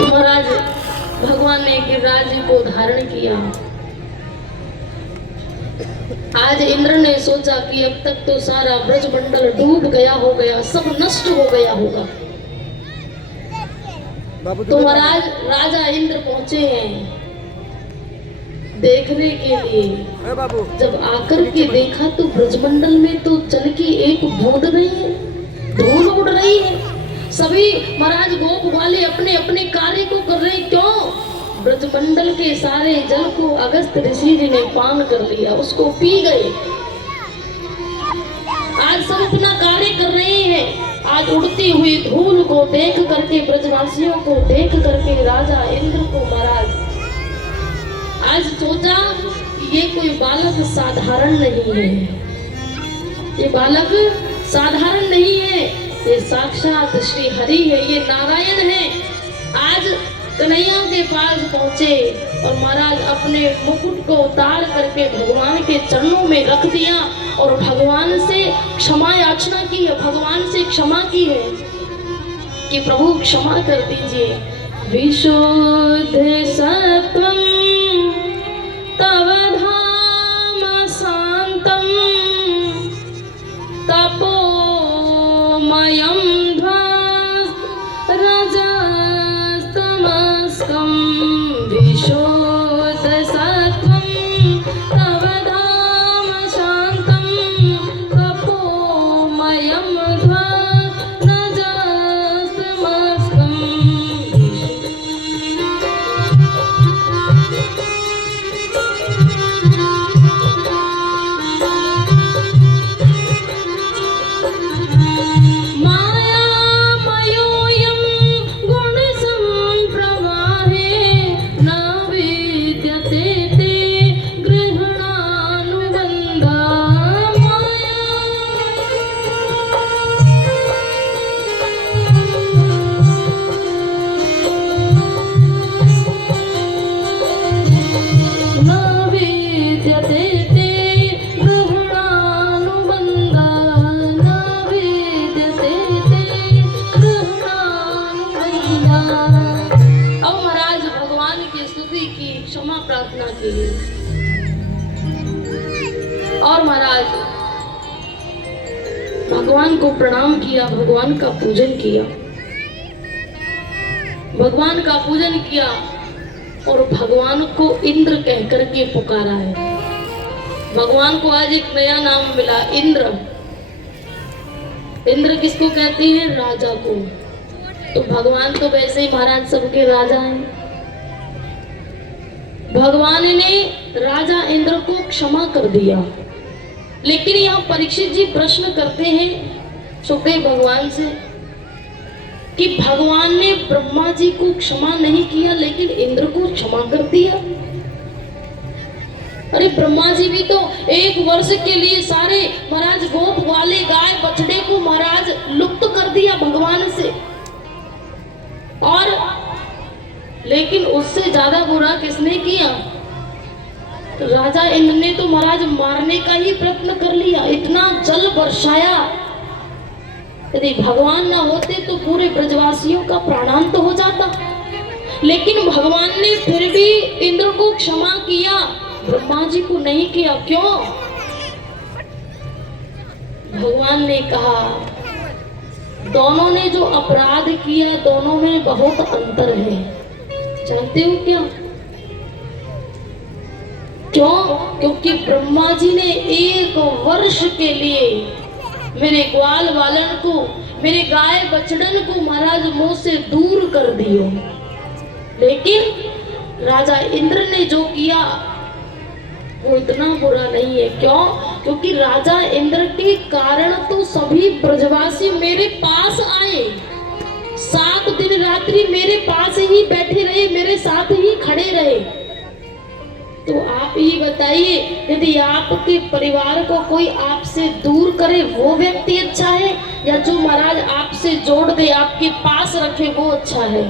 तो महाराज भगवान ने गिरिराज जी को धारण किया। आज इंद्र ने सोचा कि अब तक तो सारा ब्रजमंडल डूब गया हो गया, सब नष्ट हो गया होगा। तो महाराज राजा इंद्र पहुंचे हैं देखने के लिए। जब आकर के देखा तो ब्रजमंडल में तो जल की एक बूंद नहीं है, धूल उड़ रही है। सभी महाराज गोप वाले अपने अपने कार्य को कर रहे। क्यों? ब्रजमंडल के सारे जल को अगस्त ऋषि जी ने पान कर लिया, उसको पी गए। आज सब अपना कार्य कर रहे हैं। आज उड़ती हुई धूल को देख करके, ब्रजवासियों को देख करके राजा इंद्र को महाराज आज सोचा कि ये कोई बालक साधारण नहीं है, ये बालक साधारण नहीं है, ये साक्षात श्री हरि है, ये नारायण है। आज कन्हैया के पास पहुंचे और महाराज अपने मुकुट को उतार करके भगवान के चरणों में रख दिया और भगवान से क्षमा याचना की है, भगवान से क्षमा की है कि प्रभु क्षमा कर दीजिए। विशुद्ध सत्वं तव धाम शांतम तपोमयं रजस्तमस्कं विशुद्ध सत्वं तव धाम शांतं तपोमयं रजस्तमस्कं। प्रार्थना की और महाराज भगवान को प्रणाम किया, भगवान का पूजन किया, भगवान का पूजन किया और भगवान को इंद्र कहकर के पुकारा है। भगवान को आज एक नया नाम मिला, इंद्र। इंद्र किसको कहते हैं? राजा को। तो भगवान तो वैसे ही महाराज सबके राजा हैं। भगवान ने राजा इंद्र को क्षमा कर दिया, लेकिन यहाँ परीक्षित जी प्रश्न करते हैं सुखदेव भगवान से कि भगवान ने ब्रह्मा जी को क्षमा नहीं किया लेकिन इंद्र को क्षमा कर दिया। अरे ब्रह्मा जी भी तो 1 वर्ष के लिए सारे महाराज गोप वाले गाय बछड़े को महाराज लुप्त कर दिया भगवान से, और लेकिन उससे ज्यादा बुरा किसने किया? राजा इंद्र ने तो महाराज मारने का ही प्रयत्न कर लिया, इतना जल बरसाया। यदि भगवान ना होते तो पूरे ब्रजवासियों का प्राणांत हो जाता, लेकिन भगवान ने फिर भी इंद्र को क्षमा किया, ब्रह्मा जी को नहीं किया। क्यों? भगवान ने कहा दोनों ने जो अपराध किया दोनों में बहुत अंतर है। जानते हो क्या? क्यों? क्योंकि ब्रह्मा जी ने 1 वर्ष के लिए मेरे ग्वाल वालन को, मेरे गाय बछड़न को महाराज मुंह से दूर कर दियो, लेकिन राजा इंद्र ने जो किया वो इतना बुरा नहीं है। क्यों? क्योंकि राजा इंद्र के कारण तो सभी ब्रजवासी मेरे पास आए, 7 दिन रात्रि मेरे पास ही बैठे रहे, मेरे साथ ही खड़े रहे। तो आप ही बताइए, यदि आपके परिवार को कोई आपसे दूर करे वो व्यक्ति अच्छा है, या जो महाराज आपसे जोड़ दे, आपके पास रखे वो अच्छा है?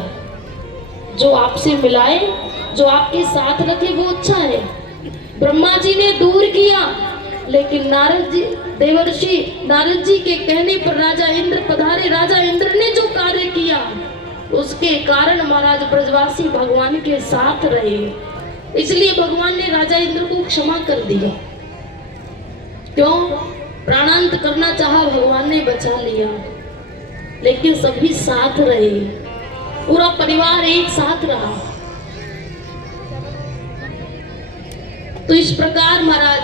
जो आपसे मिलाए, जो आपके साथ रखे वो अच्छा है। ब्रह्मा जी ने दूर किया, लेकिन नारद जी, देवर्षि नारद जी के कहने पर राजा इंद्र पधारे। राजा इंद्र ने जो कार्य किया उसके कारण महाराज ब्रजवासी भगवान के साथ रहे, इसलिए भगवान ने राजा इंद्र को क्षमा कर दिया। क्यों? प्राणांत करना चाहा, भगवान ने बचा लिया, लेकिन सभी साथ रहे, पूरा परिवार एक साथ रहा। तो इस प्रकार महाराज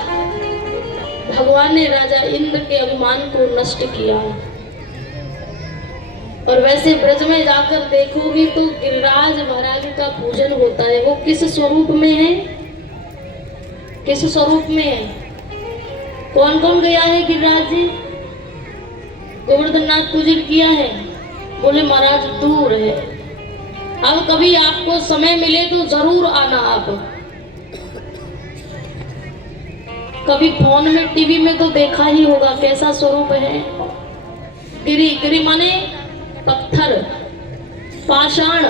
भगवान ने राजा इंद्र के अभिमान को नष्ट किया। और वैसे ब्रज में जाकर देखोगे तो गिरिराज महाराज का पूजन होता है। वो किस स्वरूप में है? किस स्वरूप में है? कौन कौन गया है गिरिराज जी? गोवर्धन नाथ पूजन किया है? बोले महाराज दूर है। अब कभी आपको समय मिले तो जरूर आना। आप कभी फोन में टीवी में तो देखा ही होगा कैसा स्वरूप है। गिरी, गिरी माने पत्थर, पाषाण,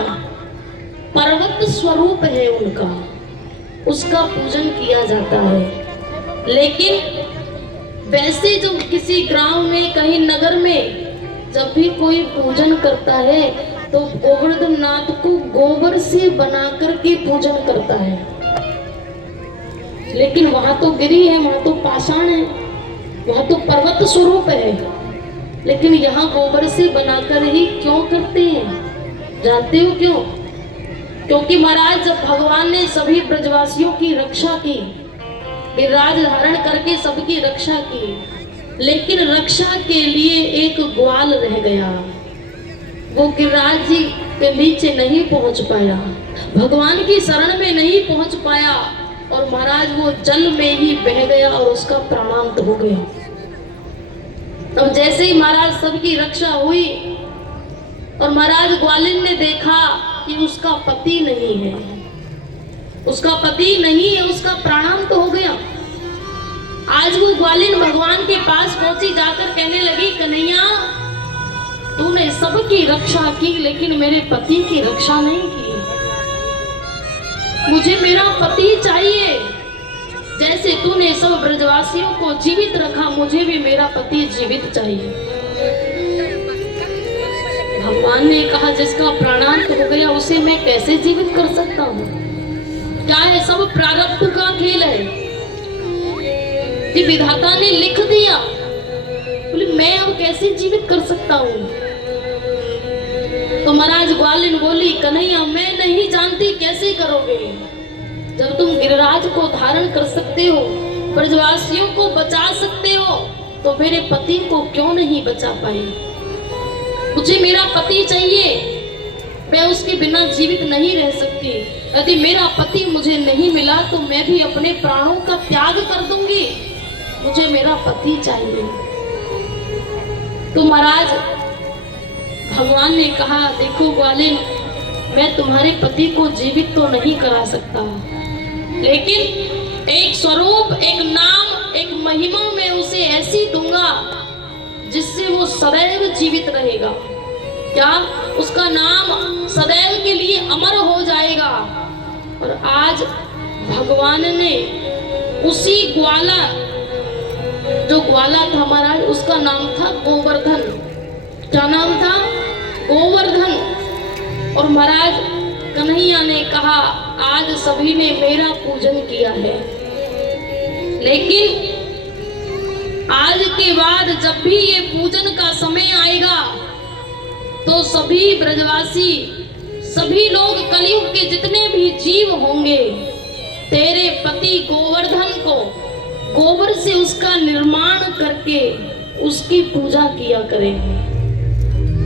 पर्वत स्वरूप है उनका, उसका पूजन किया जाता है। लेकिन वैसे जो किसी ग्राम में, कहीं नगर में जब भी कोई पूजन करता है तो गोवर्धन नाथ को गोबर से बना करके पूजन करता है। लेकिन वहां तो गिरी है, वहां तो पाषाण है, वहां तो पर्वत स्वरूप है। लेकिन यहाँ गोबर से बनाकर ही क्यों करते हैं? जानते हो क्यों? क्योंकि महाराज जब भगवान ने सभी ब्रजवासियों की रक्षा की, गिरिराज धारण करके सबकी रक्षा की, लेकिन रक्षा के लिए एक ग्वाल रह गया। वो गिरिराज जी के नीचे नहीं पहुंच पाया, भगवान की शरण में नहीं पहुंच पाया, और महाराज वो जल में ही बह गया और उसका प्राणांत हो गया। अब जैसे ही महाराज सबकी रक्षा हुई और महाराज ग्वालिन ने देखा कि उसका पति नहीं है, उसका पति नहीं है, उसका प्राणांत हो गया। आज वो ग्वालिन भगवान के पास पहुंची, जाकर कहने लगी, कन्हैया तूने सबकी रक्षा की लेकिन मेरे पति की रक्षा नहीं की, मुझे मेरा पति चाहिए। जैसे तूने सब ब्रजवासियों को जीवित रखा, मुझे भी मेरा पति जीवित चाहिए। भगवान ने कहा, जिसका प्राणांत हो गया उसे मैं कैसे जीवित कर सकता हूँ? क्या है, सब प्रारब्ध का खेल है कि विधाता ने लिख दिया। बोले मैं अब कैसे जीवित कर सकता हूँ? तो महाराज ग्वालिन बोली, कन्हैया मैं नहीं जानती कैसे करोगे। जब तुम गिरिराज को धारण कर सकते हो, ब्रजवासियों को बचा सकते हो, तो मेरे पति को क्यों नहीं बचा पाई? मुझे मेरा पति चाहिए, मैं उसके बिना जीवित नहीं रह सकती। यदि मेरा पति मुझे नहीं मिला तो मैं भी अपने प्राणों का त्याग कर दूंगी, मुझे मेरा पति चाहिए। तो महाराज भगवान ने कहा, देखो ग्वालिन, मैं तुम्हारे पति को जीवित तो नहीं करा सकता, लेकिन एक स्वरूप, एक नाम, एक महिमा मैं उसे ऐसी दूंगा जिससे वो सदैव जीवित रहेगा। क्या? उसका नाम सदैव के लिए अमर हो जाएगा। और आज भगवान ने उसी ग्वाला, जो ग्वाला था महाराज, उसका नाम था गोवर्धन। क्या नाम था? गोवर्धन। और महाराज कन्हैया ने कहा, आज सभी ने मेरा पूजन किया है, लेकिन आज के बाद जब भी ये पूजन का समय आएगा तो सभी ब्रजवासी, सभी लोग, कलयुग के जितने भी जीव होंगे, तेरे पति गोवर्धन को गोबर से उसका निर्माण करके उसकी पूजा किया करेंगे।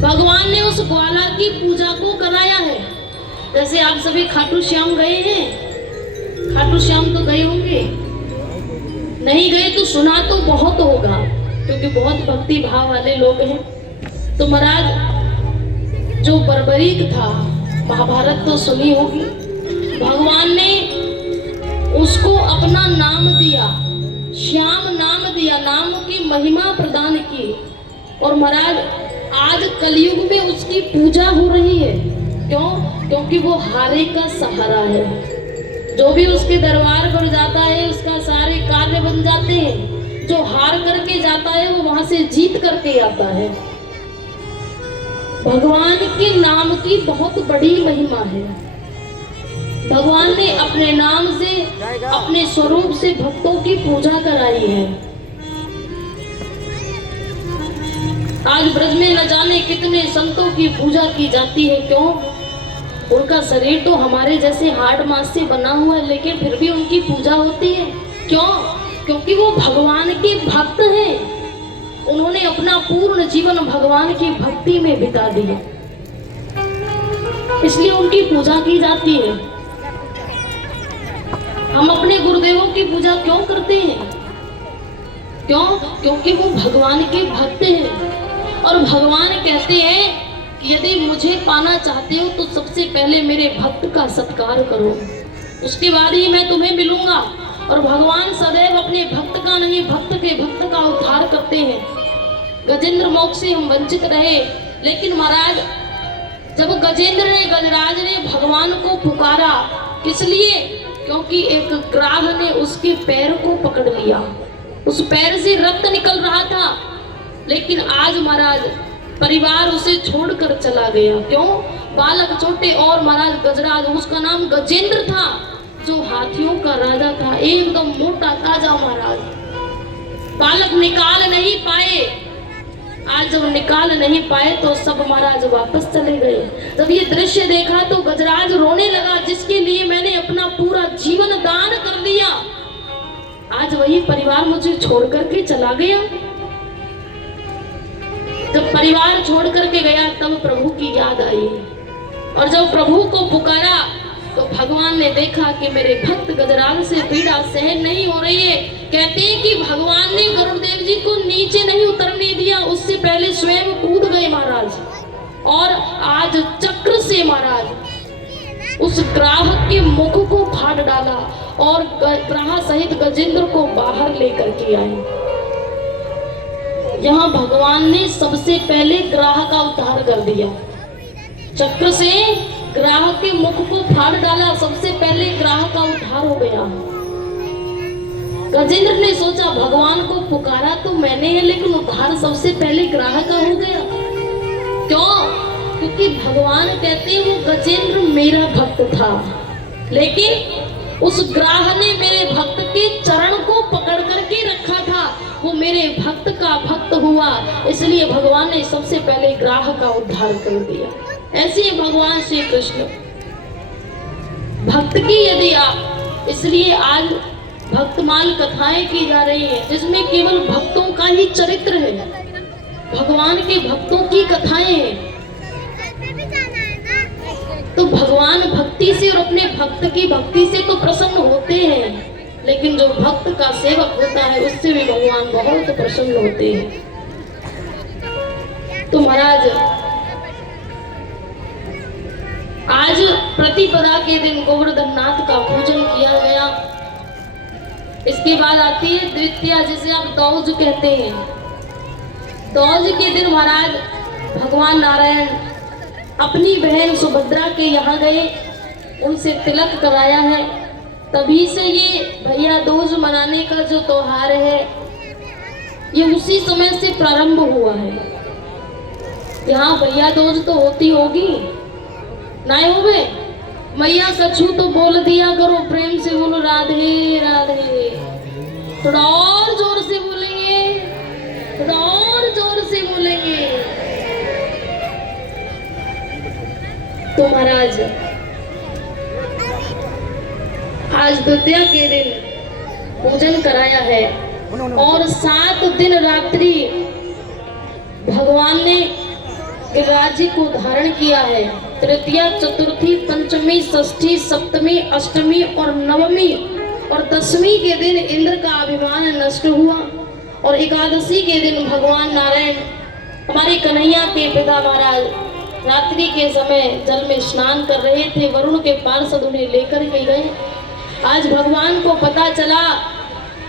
भगवान ने उस ग्वाला की पूजा को कराया है। जैसे आप सभी खाटू श्याम गए हैं, खाटू श्याम तो गए होंगे, नहीं गए तो सुना तो बहुत होगा, क्योंकि बहुत भक्ति भाव वाले लोग हैं। तो महाराज जो बर्बरीक था, महाभारत तो सुनी होगी, भगवान ने उसको अपना नाम दिया, श्याम नाम दिया, नाम की महिमा प्रदान की। और महाराज आज कलयुग में उसकी पूजा हो रही है। क्यों? क्योंकि वो हारे का सहारा है। जो भी उसके दरबार पर जाता है उसका सारे कार्य बन जाते हैं। जो हार करके जाता है वो वहां से जीत करके आता है। भगवान के नाम की बहुत बड़ी महिमा है। भगवान ने अपने नाम से, अपने स्वरूप से भक्तों की पूजा कराई है। आज ब्रज में न जाने कितने संतों की पूजा की जाती है। क्यों? उनका शरीर तो हमारे जैसे हाड़ मांस से बना हुआ है, लेकिन फिर भी उनकी पूजा होती है। क्यों? क्योंकि वो भगवान के भक्त हैं। उन्होंने अपना पूर्ण जीवन भगवान की भक्ति में बिता दिया, इसलिए उनकी पूजा की जाती है। हम अपने गुरुदेवों की पूजा क्यों करते हैं? क्यों? क्योंकि वो भगवान के भक्त हैं। और भगवान कहते हैं कि यदि मुझे पाना चाहते हो तो सबसे पहले मेरे भक्त का सत्कार करो, उसके बाद ही मैं तुम्हें मिलूंगा। और भगवान सदैव अपने भक्त का नहीं, भक्त के भक्त का उद्धार करते हैं। गजेंद्र मोक्ष से हम वंचित रहे, लेकिन महाराज जब गजेंद्र ने, गजराज ने भगवान को पुकारा, किस लिए? क्योंकि एक ग्राह ने उसके पैर को पकड़ लिया, उस पैर से रक्त निकल रहा था। लेकिन आज महाराज परिवार उसे छोड़कर चला गया। क्यों? बालक छोटे, और महाराज गजराज, उसका नाम गजेंद्र था, जो हाथियों का राजा था, एकदम मोटा ताजा महाराज। बालक निकाल नहीं पाए। आज जब निकाल नहीं पाए तो सब महाराज वापस चले गए। जब ये दृश्य देखा तो गजराज रोने लगा, जिसके लिए मैंने अपना पूरा जीवन दान कर दिया, आज वही परिवार मुझे छोड़ करके चला गया। जब परिवार छोड़ करके गया तब प्रभु की याद आई, और जब प्रभु को पुकारा तो भगवान ने देखा कि मेरे भक्त गजराज से पीड़ा सहन नहीं हो रही है। कहते हैं कि भगवान ने गुरुदेव जी को नीचे नहीं उतरने दिया, उससे पहले स्वयं कूद गए महाराज, और आज चक्र से महाराज उस ग्राहक के मुख को फाड़ डाला और ग्राह सहित गजेंद्र को बाहर लेकर के आए। यहाँ भगवान ने सबसे पहले ग्राह का उद्धार कर दिया, चक्र से ग्राह के मुख को फाड़ डाला, सबसे पहले ग्राह का उद्धार हो गया। गजेंद्र ने सोचा भगवान को पुकारा तो मैंने है, लेकिन उद्धार सबसे पहले ग्राह का हो गया। क्यों? क्योंकि भगवान कहते हैं वो गजेंद्र मेरा भक्त था, लेकिन उस ग्राह ने मेरे भक्त के चरण को पकड़ करके रखा था, वो मेरे भक्त का भक्त हुआ, इसलिए भगवान ने सबसे पहले ग्राह का उद्धार कर दिया। ऐसे ही भगवान श्री कृष्ण भक्त की यदि आप, इसलिए आज भक्तमाल कथाएं की जा रही है, जिसमें केवल भक्तों का ही चरित्र है, भगवान के भक्तों की कथाएं हैं। तो भगवान भक्ति से और अपने भक्त की भक्ति से तो प्रसन्न होते हैं, लेकिन जो भक्त का सेवक होता है उससे भी भगवान बहुत प्रसन्न होते हैं। तो महाराज आज प्रतिपदा के दिन गोवर्धन नाथ का पूजन किया गया। इसके बाद आती है द्वितीया, जिसे आप दौज कहते हैं। दौज के दिन महाराज भगवान नारायण अपनी बहन सुभद्रा के यहाँ गए, उनसे तिलक कराया है। तभी से ये भैया दूज मनाने का जो त्योहार है, ये उसी समय से प्रारंभ हुआ है। यहाँ भैया दूज तो होती होगी, नहीं होवे? मैया कछु तो बोल दिया करो, प्रेम से बोलो राधे राधे। थोड़ा और जोर से बोलेंगे, थोड़ा और जोर से बोलेंगे। तो महाराज आज द्वितीया के दिन पूजन कराया है, और 7 दिन रात्रि भगवान ने गिरिराज जी को धारण किया है। तृतीया, चतुर्थी, पंचमी, षष्ठी, सप्तमी, अष्टमी और नवमी और 10वीं के दिन इंद्र का अभिमान नष्ट हुआ, और एकादशी के दिन भगवान नारायण हमारे कन्हैया के पिता महाराज रात्रि के समय जल में स्नान कर रहे थे। वरुण के पार्षद उन्हें लेकर के गए। आज भगवान को पता चला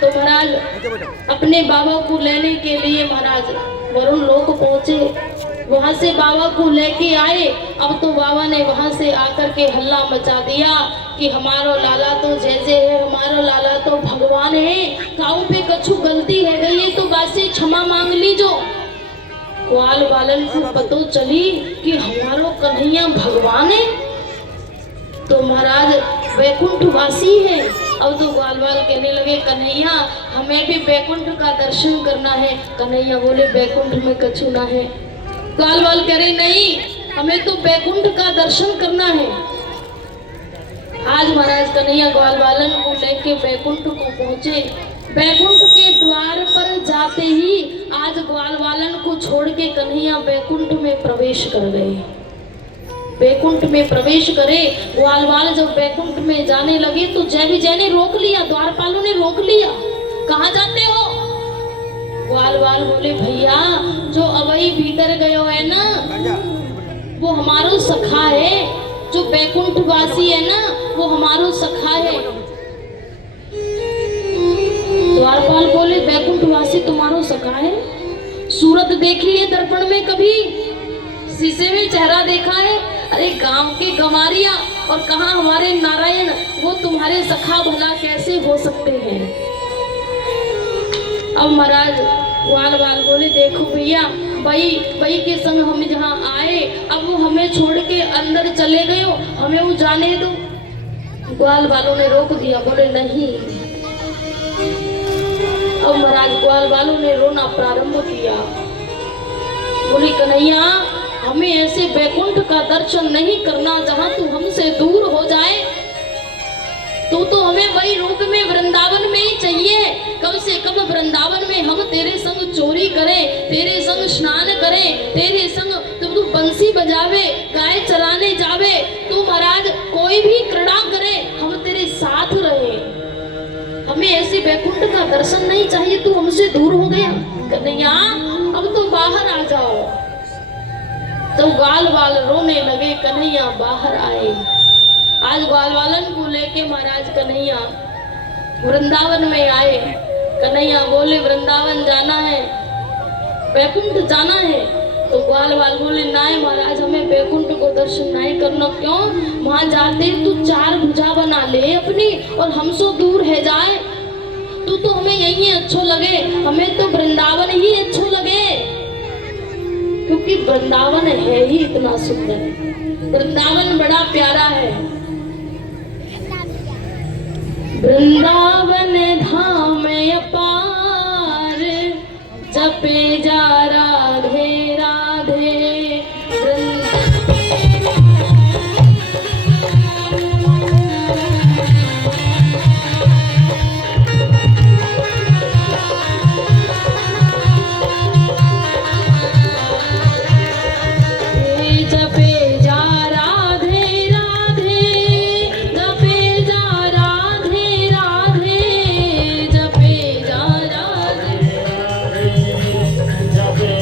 तो महाराज अपने बाबा को लेने के लिए महाराज वरुण लोक पहुंचे। वहां से बाबा को लेके आए। अब तो बाबा ने वहां से आकर के हल्ला मचा दिया कि हमारो लाला तो जैसे है, हमारो लाला तो भगवान है, काऊ पे कछु गलती है गई तो बात से क्षमा मांग लीजो। ग्वाल बालन को पतो चली कि हमारो कन्हैया भगवान है, तो महाराज वैकुंठ वासी है। अब तो ग्वाल बाल कहने लगे कन्हैया हमें भी वैकुंठ का दर्शन करना है। कन्हैया बोले वैकुंठ में कछु ना है। ग्वाल बाल कह रहे नहीं, हमें तो वैकुंठ का दर्शन करना है। आज महाराज कन्हैया ग्वाल बालन को लेके वैकुंठ को पहुंचे। वैकुंठ के द्वार पर जाते ही आज ग्वाल बालन को छोड़ के कन्हैया वैकुंठ में प्रवेश कर गए। वैकुंठ में प्रवेश करे, ग्वाल बाल जब वैकुंठ में जाने लगे तो जय विजय ने रोक लिया, द्वारपालों ने रोक लिया। कहाँ जाते हो? ग्वाल बाल बोले भैया जो अवई भीतर गयो है ना वो हमारो सखा है, जो वैकुंठ वासी है ना वो हमारो सखा है। द्वारपाल बोले वैकुंठ वासी तुम्हारो सखा है? सूरत देखी है दर्पण में कभी? शीशे में चेहरा देखा है? अरे गांव के गंवारिया और कहाँ हमारे नारायण, वो तुम्हारे सखा भला कैसे हो सकते हैं? अब महाराज ग्वाल बाल बोले देखो भैया बई के संग हम जहाँ आए, अब वो हमें छोड़ के अंदर चले गए हो, हमें वो जाने दो। ग्वाल बालों ने रोक दिया, बोले नहीं। अब महाराज ग्वाल बालों ने रोना प्रारंभ किया। बोले कन्हैया हमें ऐसे वैकुंठ का दर्शन नहीं करना जहां तू हमसे दूर हो जाए। तो हमें वही रूप में वृंदावन में ही चाहिए। कम से कम वृंदावन में हम तेरे संग चोरी करें, तेरे संग स्नान करें, तेरे संग तू बंसी बजावे, गाय चराने जावे, तू महाराज कोई भी क्रीड़ा करे, हम तेरे साथ रहे। हमें ऐसे वैकुंठ का दर्शन नहीं चाहिए, तू हमसे दूर हो गया। कन्हैया अब तो बाहर आ जाओ। तो ग्वाल बाल रोने लगे, कन्हैया बाहर आए। आज ग्वाल बालन को लेके महाराज कन्हैया वृंदावन में आए। कन्हैया बोले वृंदावन जाना है, वैकुंठ जाना है। तो ग्वाल बाल बोले नहीं महाराज हमें वैकुंठ को दर्शन नहीं करना। क्यों? वहां जाते तू चार भुजा बना ले अपनी और हमसे दूर है जाए। तू तो हमें यही अच्छो लगे, हमें तो वृंदावन ही अच्छो लगे, क्योंकि वृंदावन है ही इतना सुंदर। वृंदावन बड़ा प्यारा है। वृंदावन धाम अपार जपे जा राधे राधे। जपे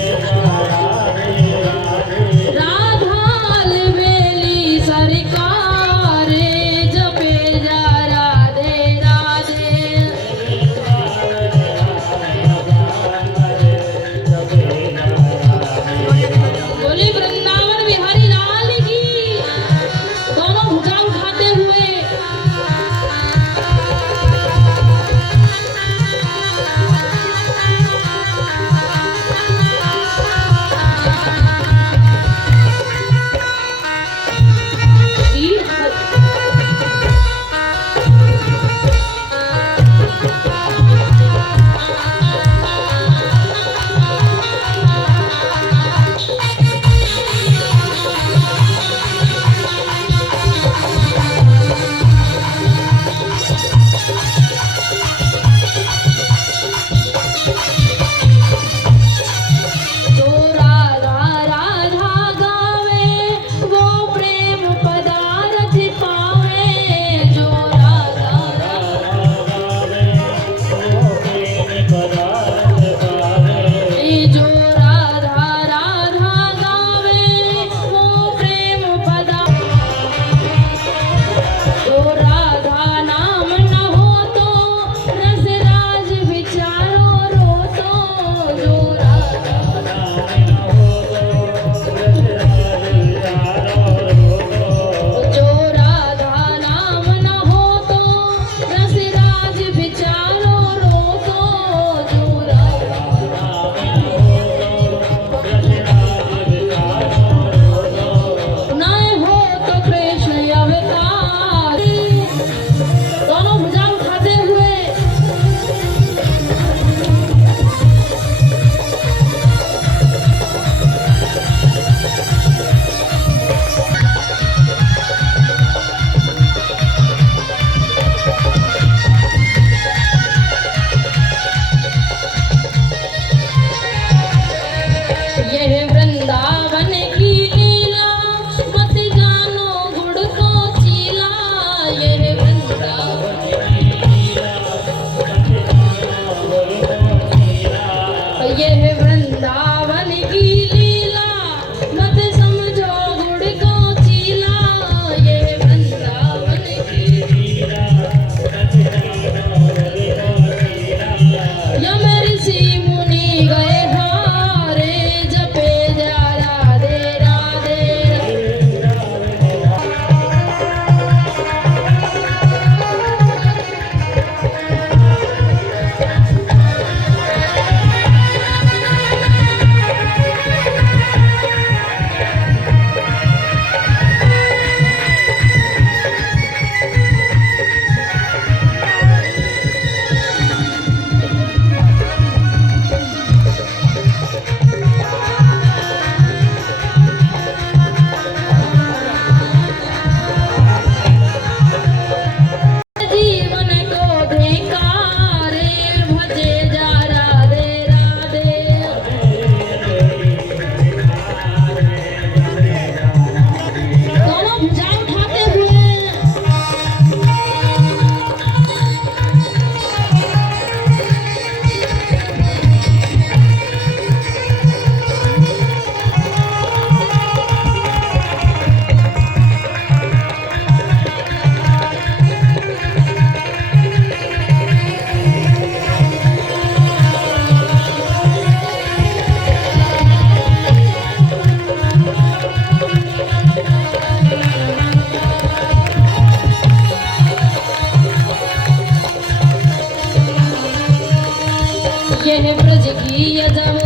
किया जब